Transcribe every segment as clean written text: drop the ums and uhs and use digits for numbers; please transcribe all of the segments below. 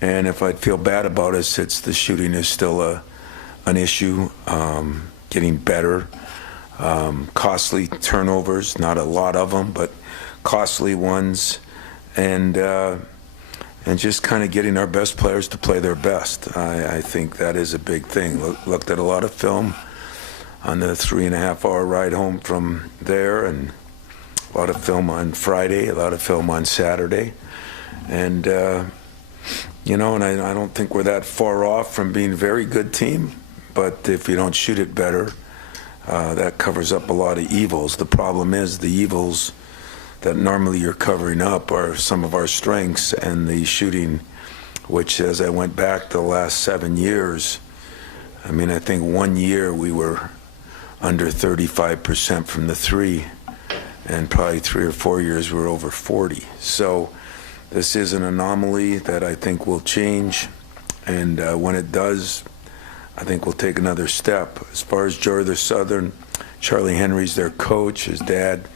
And if I feel bad about us, it's the shooting is still an issue, getting better. Costly turnovers, not a lot of them, but costly ones. And just kind of getting our best players to play their best. I think that is a big thing. Looked at a lot of film on the 3.5-hour ride home from there, and a lot of film on Friday, a lot of film on Saturday. And, and I don't think we're that far off from being a very good team, but if you don't shoot it better, that covers up a lot of evils. The problem is the evils that normally you're covering up are some of our strengths, and the shooting, which as I went back the last 7 years, I think 1 year we were under 35% from the three, and probably 3 or 4 years we were over 40. So this is an anomaly that I think will change, and when it does, I think we'll take another step. As far as Georgia Southern, Charlie Henry's their coach. His dad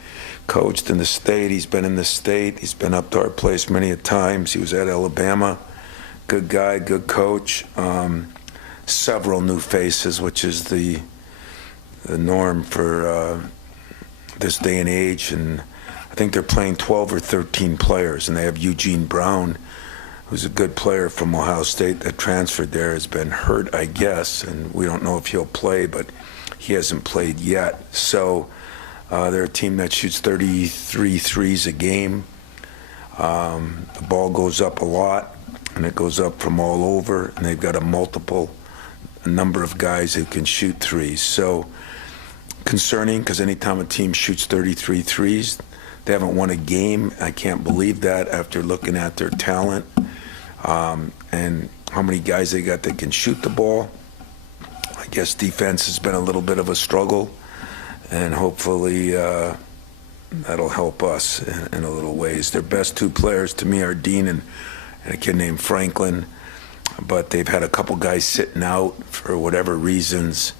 coached in the state. He's been in the state. He's been up to our place many a times. He was at Alabama. Good guy, good coach. Several new faces, which is the norm for this day and age. And I think they're playing 12 or 13 players, and they have Eugene Brown, who's a good player from Ohio State that transferred there, has been hurt, I guess, and we don't know if he'll play, but he hasn't played yet. So they're a team that shoots 33 threes a game. The ball goes up a lot, and it goes up from all over, and they've got a number of guys who can shoot threes. So concerning, because anytime a team shoots 33 threes, they haven't won a game. I can't believe that after looking at their talent and how many guys they got that can shoot the ball. I guess defense has been a little bit of a struggle, and hopefully that'll help us in a little ways. Their best two players to me are Dean and a kid named Franklin, but they've had a couple guys sitting out for whatever reasons.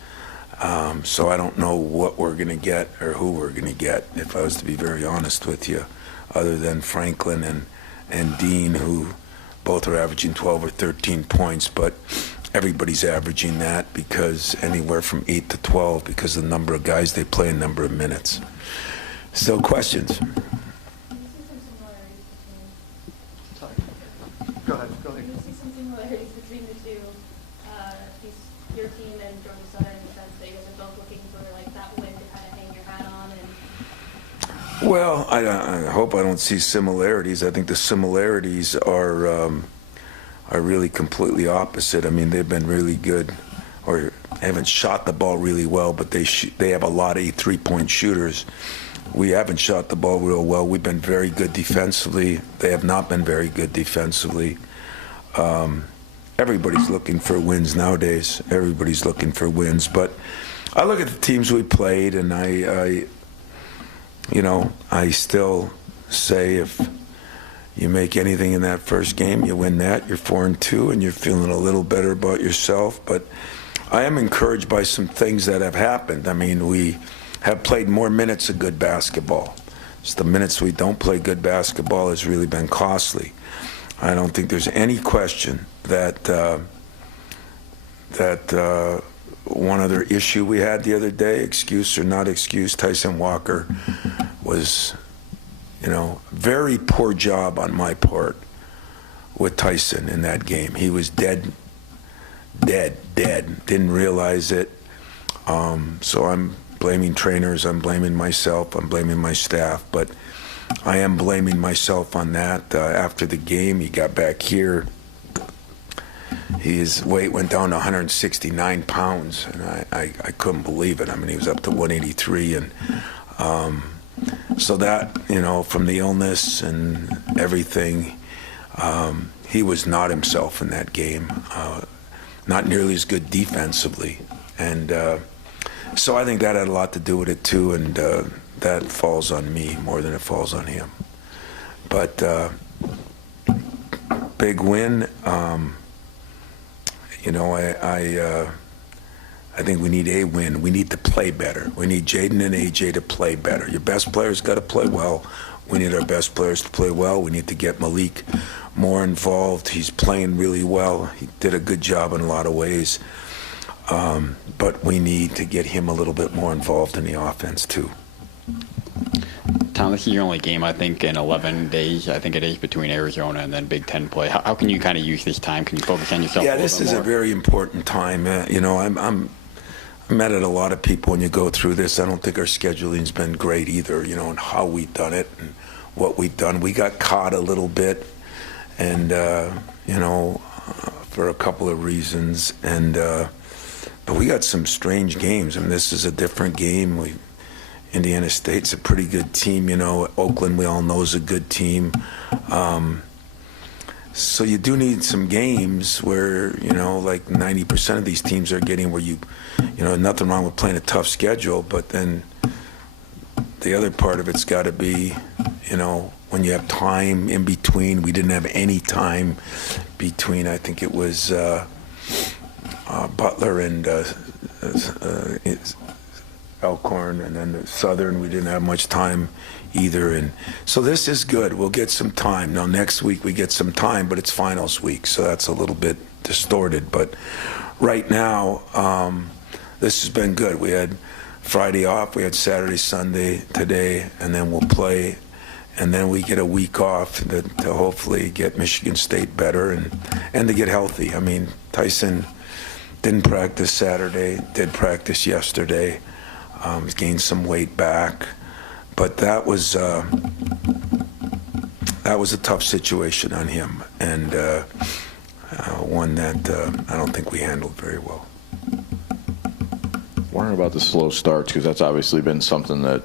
So I don't know what we're going to get or who we're going to get, if I was to be very honest with you, other than Franklin and Dean, who both are averaging 12 or 13 points, but everybody's averaging that because anywhere from 8 to 12 because of the number of guys they play and number of minutes. Still questions? Go ahead. Do you see some similarities between the two, your team and Georgia Southern, in the sense that you guys are both looking for that win to kind of hang your hat on? Well, I hope I don't see similarities. I think the similarities are really completely opposite. They've been really good, or haven't shot the ball really well, but they have a lot of three-point shooters. We haven't shot the ball real well. We've been very good defensively. They have not been very good defensively. Everybody's looking for wins nowadays. Everybody's looking for wins. But I look at the teams we played, and I still say if you make anything in that first game, you win that, you're 4-2, and you're feeling a little better about yourself. But I am encouraged by some things that have happened. We have played more minutes of good basketball. It's the minutes we don't play good basketball has really been costly. I don't think there's any question that one other issue we had the other day, excuse or not excuse, Tyson Walker was, very poor job on my part with Tyson in that game. He was dead, didn't realize it. So I'm blaming trainers, I'm blaming myself, I'm blaming my staff, but I am blaming myself on that. After the game, he got back here. His weight went down to 169 pounds, and I couldn't believe it. He was up to 183, and so that, from the illness and everything, he was not himself in that game, not nearly as good defensively, and so I think that had a lot to do with it too, and that falls on me more than it falls on him. But big win. I think we need a win. We need to play better. We need Jaden and AJ to play better. Your best players got to play well. We need our best players to play well. We need to get Malik more involved. He's playing really well. He did a good job in a lot of ways. But we need to get him a little bit more involved in the offense, too. Tom, this is your only game, I think, in 11 days, I think it is, between Arizona and then Big Ten play. How can you kind of use this time? Can you focus on yourself? Yeah, this is a very important time. I'm mad at a lot of people when you go through this. I don't think our scheduling's been great either, and how we've done it and what we've done. We got caught a little bit, and, for a couple of reasons. But we got some strange games. I mean, this is a different game. Indiana State's a pretty good team. Oakland, we all know, is a good team. So you do need some games where, like 90% of these teams are getting where nothing wrong with playing a tough schedule, but then the other part of it's got to be, when you have time in between. We didn't have any time between, I think it was Butler and Elkhorn, and then the Southern. We didn't have much time either, and so this is good. We'll get some time. Now next week we get some time, but it's finals week, so that's a little bit distorted. But right now, this has been good. We had Friday off, we had Saturday, Sunday today, and then we'll play, and then we get a week off to hopefully get Michigan State better and to get healthy. I mean, Tyson didn't practice Saturday, did practice yesterday. He's gained some weight back, but that was a tough situation on him, and one that I don't think we handled very well. Wondering about the slow starts, because that's obviously been something that,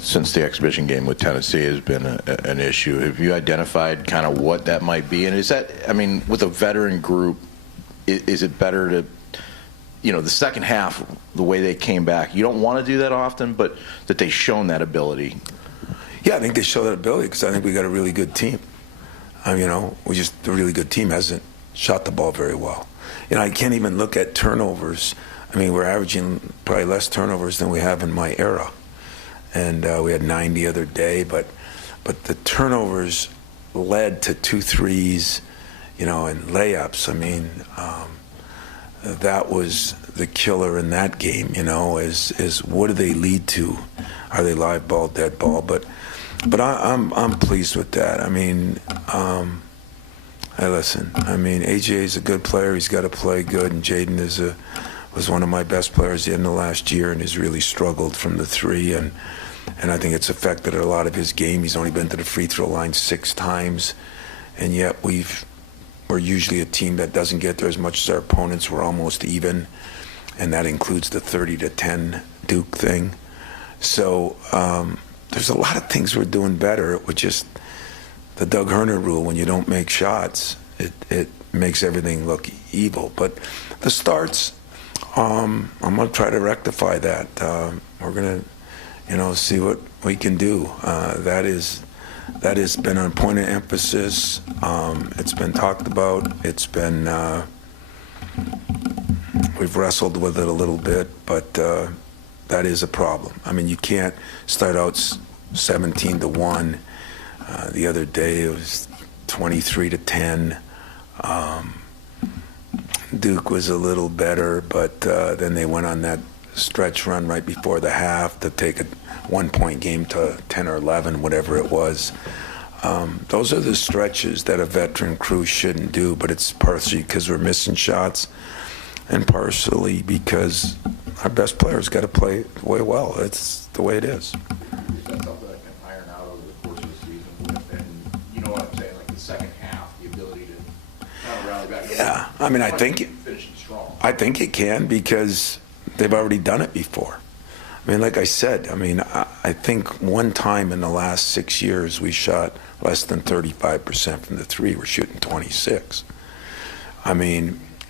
since the exhibition game with Tennessee has been an issue. Have you identified kind of what that might be? And is that, with a veteran group, is it better to, the second half, the way they came back, you don't want to do that often, but that they've shown that ability? Yeah, I think they show that ability because I think we got a really good team. The really good team hasn't shot the ball very well. I can't even look at turnovers. We're averaging probably less turnovers than we have in my era. And we had 9 the other day, but the turnovers led to 2 threes, and layups. That was the killer in that game, is what do they lead to? Are they live ball, dead ball? But I'm pleased with that. Hey, listen, AJ is a good player. He's got to play good, and Jaden was one of my best players at the end of last year and has really struggled from the 3, and I think it's affected a lot of his game. He's only been to the free throw line 6 times, and yet we're usually a team that doesn't get there as much as our opponents. We're almost even, and that includes the 30-10 Duke thing. So there's a lot of things we're doing better with just the Doug Herner rule. When you don't make shots, it makes everything look evil. But the starts, I'm going to try to rectify that. We're going to, see what we can do. That has been a point of emphasis. It's been talked about. It's been, we've wrestled with it a little bit, but that is a problem. You can't start out 17-1. The other day it was 23-10. Duke was a little better, but then they went on that stretch run right before the half to take a 1-point game to 10 or 11, whatever it was. Those are the stretches that a veteran crew shouldn't do, but it's partially because we're missing shots and partially because our best players got to play way well. It's the way it is. Is that something that can iron out over the course of the season? And you know what I'm saying, like the second half, the ability to kind of rally back. Yeah, I think finishing strong. I think it can because they've already done it before. Like I said, I think one time in the last 6 years we shot less than 35% from the 3. We're shooting 26.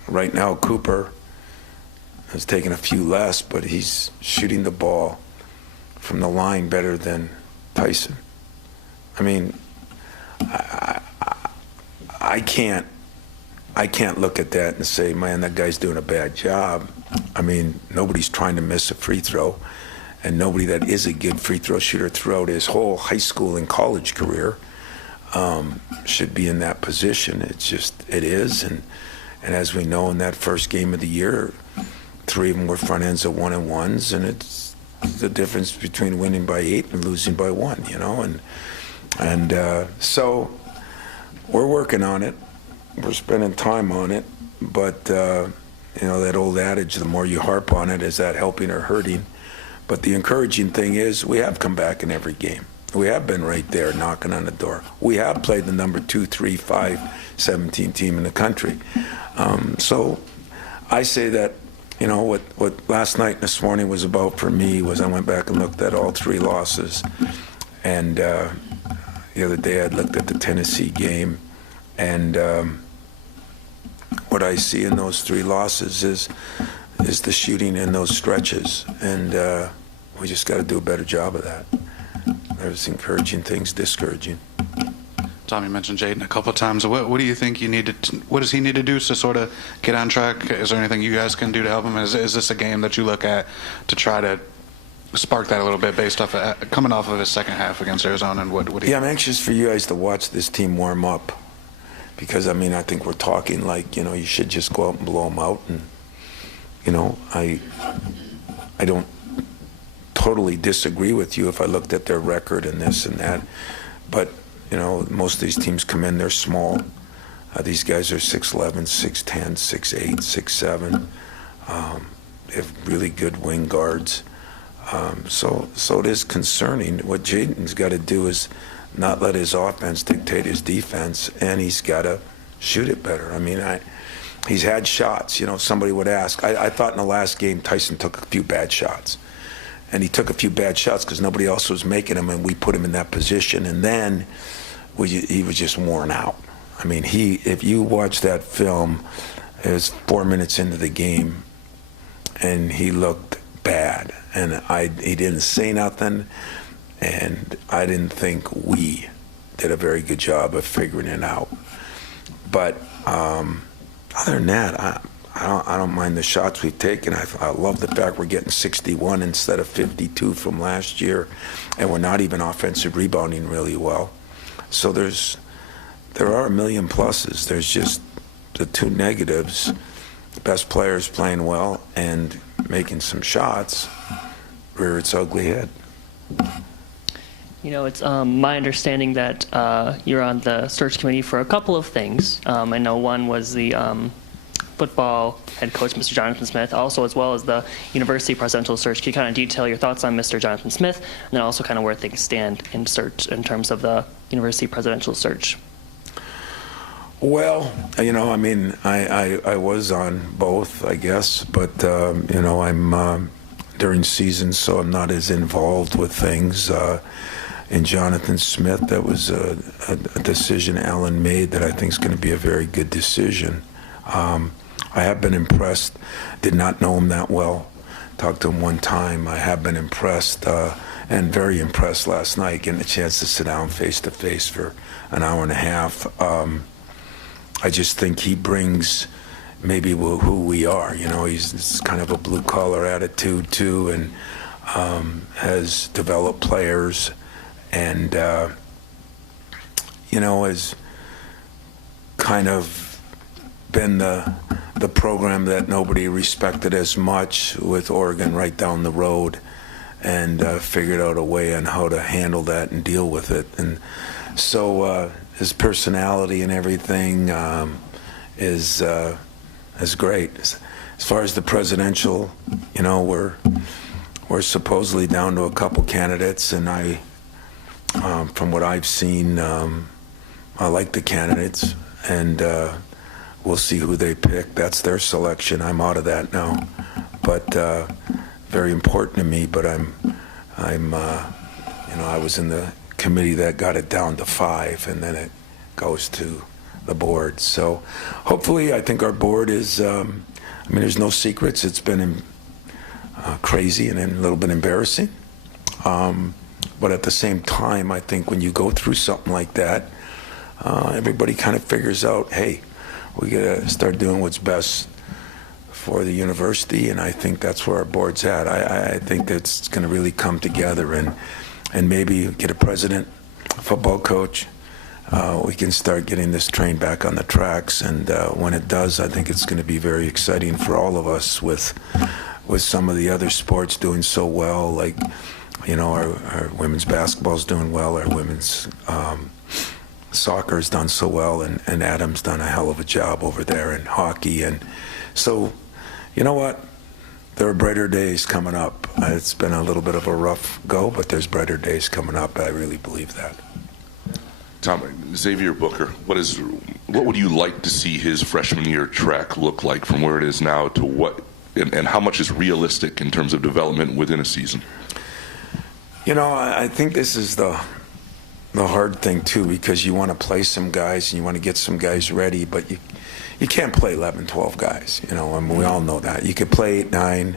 Right now Cooper has taken a few less, but he's shooting the ball from the line better than Tyson. I can't look at that and say, man, that guy's doing a bad job. Nobody's trying to miss a free throw. and nobody that is a good free throw shooter throughout his whole high school and college career should be in that position. It is, and as we know, in that first game of the year, 3 of them were front ends of 1-and-1s, and it's the difference between winning by 8 and losing by 1, you know, and so we're working on it. We're spending time on it, but you know, that old adage, the more you harp on it, is that helping or hurting? But the encouraging thing is we have come back in every game. We have been right there knocking on the door. We have played the number 2, 3, 5, 17 team in the country. So I say that, you know, what last night and this morning was about for me was I went back and looked at all 3 losses. And the other day I looked at the Tennessee game, and what I see in those 3 losses is the shooting in those stretches, and we just got to do a better job of that. There's encouraging things, discouraging. Tom, you mentioned Jaden a couple of times. What do you think you need to? What does he need to do to sort of get on track? Is there anything you guys can do to help him? Is this a game that you look at to try to spark that a little bit based off coming off of his second half against Arizona? And what? Yeah, I'm anxious for you guys to watch this team warm up, because I mean I think we're talking like, you know, you should just go out and blow them out, and you know I don't totally disagree with you if I looked at their record and this and that, but you know, most of these teams come in, they're small. These guys are 6'11", 6'10", 6'8", 6'7". They have really good wing guards. So it is concerning. What Jaden's got to do is not let his offense dictate his defense, and he's got to shoot it better. I mean, he's had shots. You know, somebody would ask. I thought in the last game Tyson took a few bad shots. And he took a few bad shots because nobody else was making them, and we put him in that position. And then he was just worn out. I mean, if you watch that film, it was 4 minutes into the game, and he looked bad. And he didn't say nothing, and I didn't think we did a very good job of figuring it out. But other than that, I don't mind the shots we've taken. I love the fact we're getting 61 instead of 52 from last year, and we're not even offensive rebounding really well. So there are a million pluses. There's just the 2 negatives: best players playing well and making some shots rear its ugly head. You know, it's my understanding that you're on the search committee for a couple of things. I know one was the football head coach, Mr. Jonathan Smith, also as well as the university presidential search. Can you kind of detail your thoughts on Mr. Jonathan Smith, and then also kind of where things stand in search in terms of the university presidential search? Well, you know, I mean, I was on both, I guess, but you know, I'm during season, so I'm not as involved with things. In Jonathan Smith, that was a decision Alan made that I think is going to be a very good decision. I have been impressed. Did not know him that well. Talked to him one time. I have been impressed, and very impressed last night, getting a chance to sit down face to face for an hour and a half. I just think he brings maybe who we are. You know, he's kind of a blue collar attitude too, and has developed players, and you know, has kind of been the program that nobody respected as much with Oregon right down the road, and figured out a way on how to handle that and deal with it. And so his personality and everything is great. As far as the presidential, you know, we're supposedly down to a couple candidates, and I, from what I've seen, I like the candidates, and we'll see who they pick. That's their selection. I'm out of that now, but very important to me. But I'm you know, I was in the committee that got it down to 5, and then it goes to the board. So hopefully, I think our board is. I mean, there's no secrets. It's been crazy and a little bit embarrassing. But at the same time, I think when you go through something like that, everybody kind of figures out, hey, we got to start doing what's best for the university, and I think that's where our board's at. I think it's going to really come together, and maybe get a president, a football coach. We can start getting this train back on the tracks, and when it does, I think it's going to be very exciting for all of us with some of the other sports doing so well, like, our women's basketball's doing well, our women's soccer's done so well, and Adam's done a hell of a job over there in hockey. And so, you know what? There are brighter days coming up. It's been a little bit of a rough go, but there's brighter days coming up. I really believe that. Tom, Xavier Booker, what would you like to see his freshman year track look like from where it is now to what, and how much is realistic in terms of development within a season? I think this is the hard thing too, because you want to play some guys and you want to get some guys ready, but you can't play 11, 12 guys. We all know that. You could play 8, 9,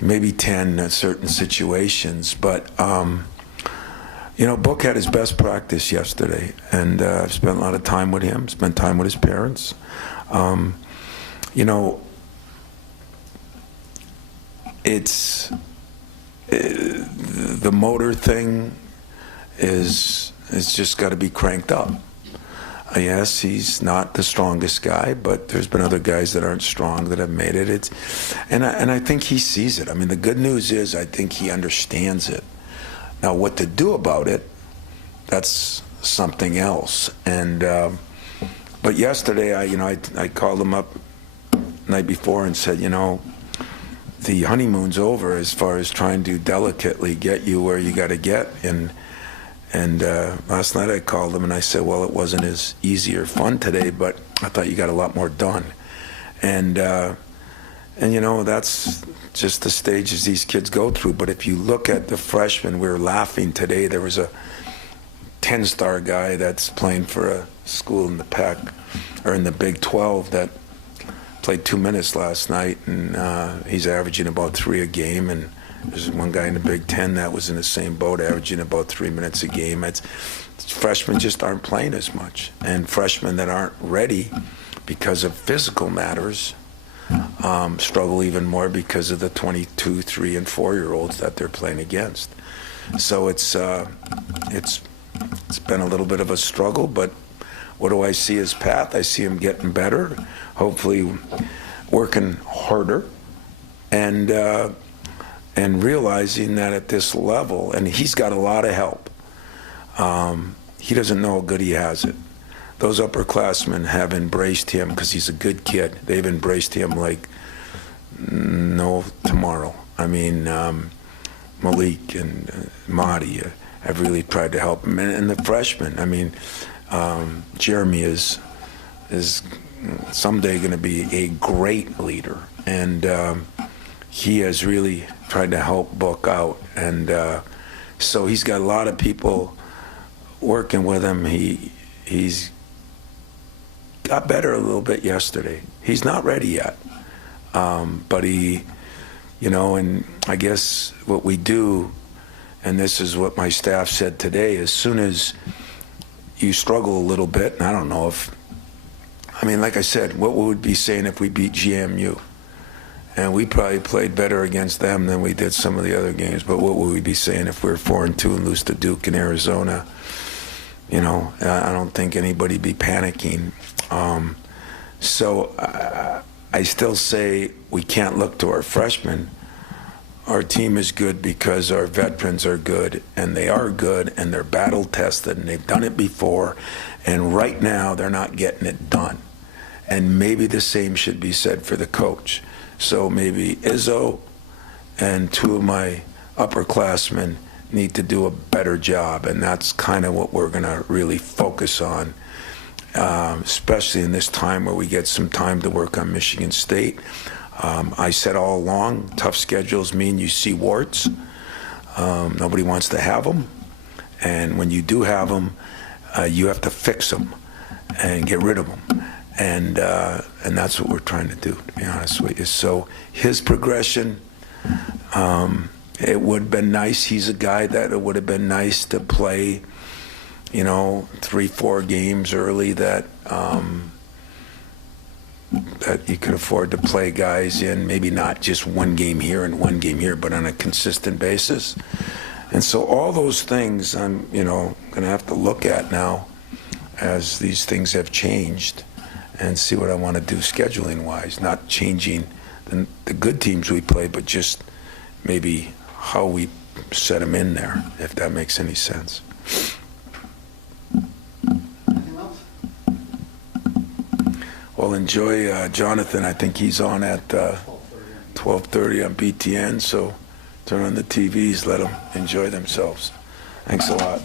maybe 10 in certain situations, but Book had his best practice yesterday, and I've spent a lot of time with him, spent time with his parents. It's the motor thing is just got to be cranked up. Yes, he's not the strongest guy, but there's been other guys that aren't strong that have made it. And I think he sees it. I mean, the good news is I think he understands it. Now, what to do about it, that's something else. And but yesterday, I called him up the night before and said, the honeymoon's over as far as trying to delicately get you where you got to get. And last night I called him and I said, well, it wasn't as easy or fun today, but I thought you got a lot more done. And that's just the stages these kids go through. But if you look at the freshmen, we were laughing today. There was a 10-star guy that's playing for a school in the Pac, or in the Big 12, that played 2 minutes last night, and he's averaging about 3 a game. And there's one guy in the Big 10 that was in the same boat, averaging about 3 minutes a game. Freshmen just aren't playing as much, and freshmen that aren't ready because of physical matters struggle even more because of the 22, 3, and 4-year-olds that they're playing against. So it's been a little bit of a struggle, but what do I see his path? I see him getting better, hopefully working harder, and realizing that at this level, and he's got a lot of help. He doesn't know how good he has it. Those upperclassmen have embraced him because he's a good kid. They've embraced him like no tomorrow. I mean, Malik and Mahdi have really tried to help him. And the freshmen, I mean, Jeremy is someday going to be a great leader. And he has really tried to help Book out. And so he's got a lot of people working with him. He's got better a little bit yesterday. He's not ready yet. But he, and I guess what we do, and this is what my staff said today, as soon as you struggle a little bit, and I don't know if, like I said, what would we be saying if we beat GMU? And we probably played better against them than we did some of the other games, but what would we be saying if we're 4-2 and lose to Duke and Arizona? I don't think anybody be panicking. So I still say we can't look to our freshmen. Our team is good because our veterans are good, and they are good, and they're battle tested, and they've done it before, and right now they're not getting it done. And maybe the same should be said for the coach. So maybe Izzo and 2 of my upperclassmen need to do a better job, and that's kind of what we're going to really focus on, especially in this time where we get some time to work on Michigan State. I said all along, tough schedules mean you see warts. Nobody wants to have them, and when you do have them, you have to fix them and get rid of them. And that's what we're trying to do, to be honest with you. So his progression, it would have been nice. He's a guy that it would have been nice to play, 3-4 games early that that you could afford to play guys in, maybe not just one game here and one game here, but on a consistent basis. And so all those things I'm, going to have to look at now as these things have changed and see what I want to do scheduling-wise, not changing the good teams we play, but just maybe how we set them in there, if that makes any sense. Anything else? Well, enjoy Jonathan. I think he's on at 12:30 on BTN, so turn on the TVs, let them enjoy themselves. Thanks a lot.